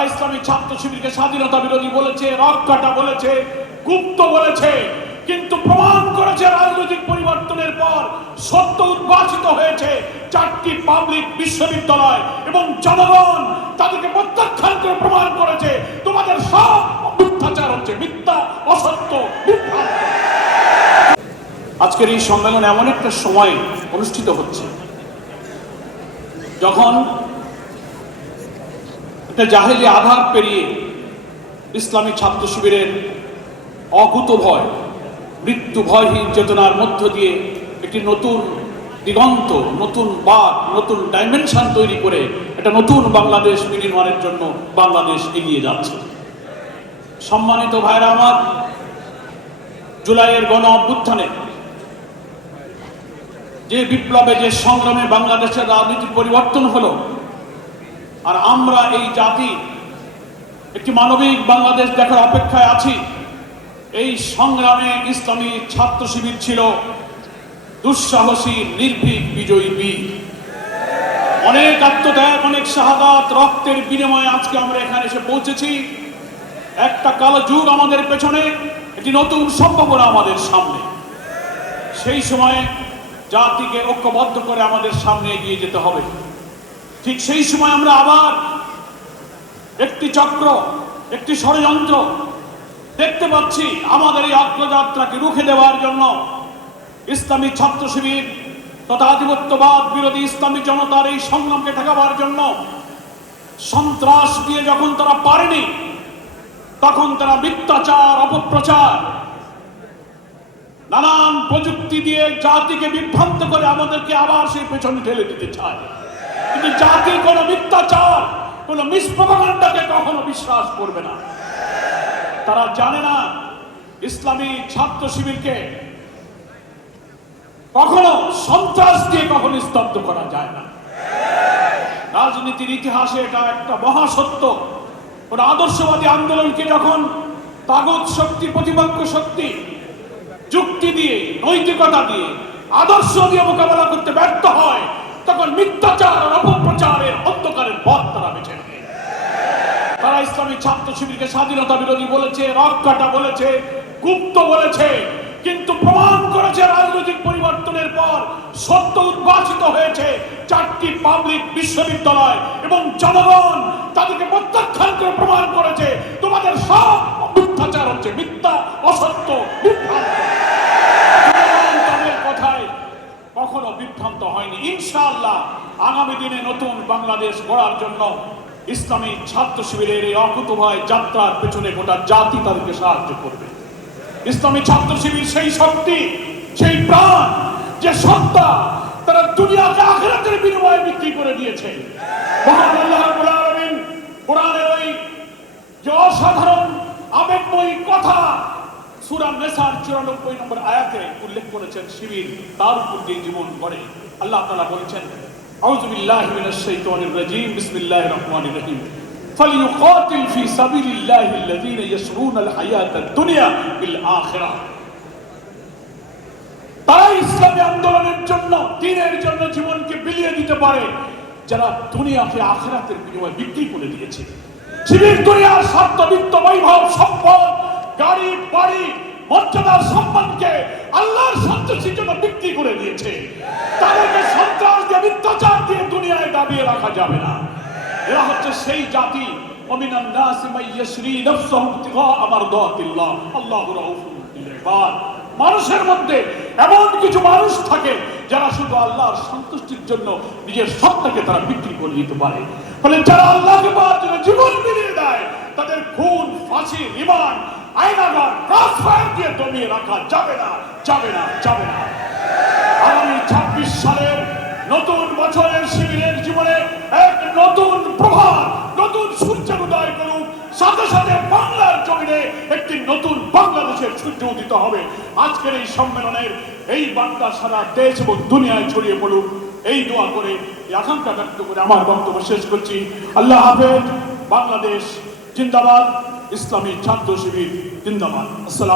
তারা ইসলামী ছাত্র শিবিরকে স্বাধীনতা বিরোধী বলেছে রক্ষাটা বলেছে, গুপ্ত বলেছে, কিন্তু প্রমাণ করেছে রাজনৈতিক পরিবর্তনের পর সত্য উদ্ভাসিত হয়েছে চারটি পাবলিক বিশ্ববিদ্যালয় এবং জনগণ তাদেরকে প্রত্যাখ্যান করে প্রমাণ করেছে, তোমাদের সব মিথ্যাচার হচ্ছে, মিথ্যা, অসত্য আজকের এই সম্মেলন এমন একটা সময় অনুষ্ঠিত হচ্ছে, যখন একটা জাহেলি আধার পেরিয়ে ইসলামী ছাত্র শিবিরের অকুত ভয়, মৃত্যু ভয়হীন চেতনার মধ্য দিয়ে একটি নতুন দিগন্ত, নতুন বাদ, নতুন ডাইমেনশন তৈরি করে একটা নতুন বাংলাদেশ বিনির্মাণের জন্য বাংলাদেশ এগিয়ে যাচ্ছে। সম্মানিত ভাইরা আমার, জুলাইয়ের গণ অভ্যুত্থানে যে বিপ্লবে, যে সংগ্রামে বাংলাদেশের রাজনীতির পরিবর্তন হলো আর আমরা এই জাতি, একটি মানবিক বাংলাদেশ দেখার অপেক্ষায় আছি। এই সংগ্রামে ইসলামী ছাত্র শিবির ছিল দুঃসাহসী, নির্ভীক, বিজয়ী বীর। অনেক আত্মত্যাগ, অনেক শাহাদাত, রক্তের বিনিময়ে আজকে আমরা এখানে এসে পৌঁছেছি। একটা কালো যুগ আমাদের পেছনে, একটি নতুন সম্ভাবনা আমাদের সামনে। সেই সময়ে জাতিকে ঐক্যবদ্ধ করে আমাদের সামনে এগিয়ে যেতে হবে। ঠিক সেই সময় আমরা আবার একটি চক্র, একটি ষড়যন্ত্র দেখতে পাচ্ছি আমাদের এই অগ্রযাত্রাকে রুখে দেওয়ার জন্য। ইসলামী ছাত্র শিবির তথা আধিপত্যবাদ বিরোধী ইসলামী জনতার এই সংগ্রামকে ঠেকাবার জন্য সন্ত্রাস দিয়ে যখন তারা পারেনি, তখন তারা মিথ্যাচার, অপপ্রচার, নানান প্রযুক্তি দিয়ে জাতিকে বিভ্রান্ত করে আমাদেরকে আবার সেই পেছনে ঠেলে দিতে চায়। কিন্তু জাতি কোনো মিথ্যাচার, কোনো মিসপ্রপাগান্ডাকে কখনো বিশ্বাস করবে না। তারা জানে না ইসলামী ছাত্র শিবিরকে কখনো সন্ত্রাস দিয়ে কখনো স্তব্ধ করা যায় না। রাজনীতির ইতিহাসে এটা একটা মহাসত্য। কোন আদর্শবাদী আন্দোলনকে যখন তাগত শক্তি, প্রতিপক্ষ শক্তি, যুক্তি দিয়ে, নৈতিকতা দিয়ে, আদর্শ দিয়ে মোকাবেলা করতে ব্যর্থ হয়, তখন মিথ্যাচার আর অপপ্রচারের অন্ধকারের পথ তারা বেছে নেয় তারা ইসলামী ছাত্র শিবিরকে স্বাধীনতা বিরোধী বলেছে রক্ষাটা বলেছে, গুপ্ত বলেছে, কিন্তু প্রমাণ করেছে রাজনৈতিক পরিবর্তনের পর সত্য উদ্ভাসিত হয়েছে চারটি পাবলিক বিশ্ববিদ্যালয় এবং জনগণ তাদেরকে প্রত্যাখ্যান করে প্রমাণ করেছে, তোমাদের সব মিথ্যাচার হচ্ছে, মিথ্যা, অসত্য তাদের কথায় কখনো বিভ্রান্ত হয়নি। ইনশাআল্লাহ আগামী দিনে নতুন বাংলাদেশ গড়ার জন্য ইসলামী ছাত্র শিবিরের এই অকুতভয় যাত্রার পেছনে গোটা জাতি তাদেরকে সাহায্য করবে। ইসলামী ছাত্র শিবির সেই শক্তি, সেই প্রাণ, যে সত্তা তারা দুনিয়াকে আখেরাতের বিনিময়ে বিক্রি করে দিয়েছে। আল্লাহ যে অসাধারণ আবেগময়ী কথা সূরা নেসার 94 নম্বর আয়াতে উল্লেখ করেছেন, শিবির তার উপর দিয়ে জীবন গড়ে। আল্লাহ তাআলা বলেছেন আউযু বিল্লাহি মিনাশ শাইতানির রাজীম বিসমিল্লাহির রহমানির রহিম فليقاتل في سبيل الله الذين يشرون الحياة الدنيا بالآخرة তারা ইসলামী আন্দোলনের জন্য দিনের জন্য জীবনকে বিলিয়ে দিতে পারে যারা দুনিয়াকে আখেরাতের বিনিময়ে বিক্রি করে দিয়েছে শিবির দুনিয়ার স্বার্থ বিত্ত বৈভব সম্পদ গাড়ি বাড়ি মর্যাদার সম্মানকে আল্লাহর সন্তুষ্টির জন্য বিক্রি করে দিয়েছে তাদেরকে সন্ত্রাস দিয়ে মিথ্যাচার দিয়ে দুনিয়ায় দাবিয়ে রাখা যাবে না এরা হচ্ছে সেই জাতি ومن الناس من يشري نفسه ابتغاء مرضات الله الله رؤوف بالعباد মানুষের মধ্যে এমন কিছু মানুষ থাকে যারা শুধু আল্লাহর সন্তুষ্টির জন্য নিজের সত্তাকে তারা বিক্রি করে দিতে পারে ফলে যারা আল্লাহকে পাওয়ার জন্য জীবন বিলিয়ে দেয় তাদের খুন ফাঁসি রিমান্ড আইনাগার ক্রস ফায়ার দিয়ে দমিয়ে রাখা যাবে না যাবে না যাবে না আগামী ছাব্বিশ সালের সূর্য উদিত হবে। আজকের এই সম্মেলনের এই বার্তা সারা দেশ এবং দুনিয়ায় ছড়িয়ে পড়ুক। এই দোয়া করে, এই আকাঙ্ক্ষা ব্যক্ত করে আমার বক্তব্য শেষ করছি। আল্লাহ হাফেজ, বাংলাদেশ জিন্দাবাদ, ইসলামী ছাত্র শিবির জিন্দাবাদ। আসসালাম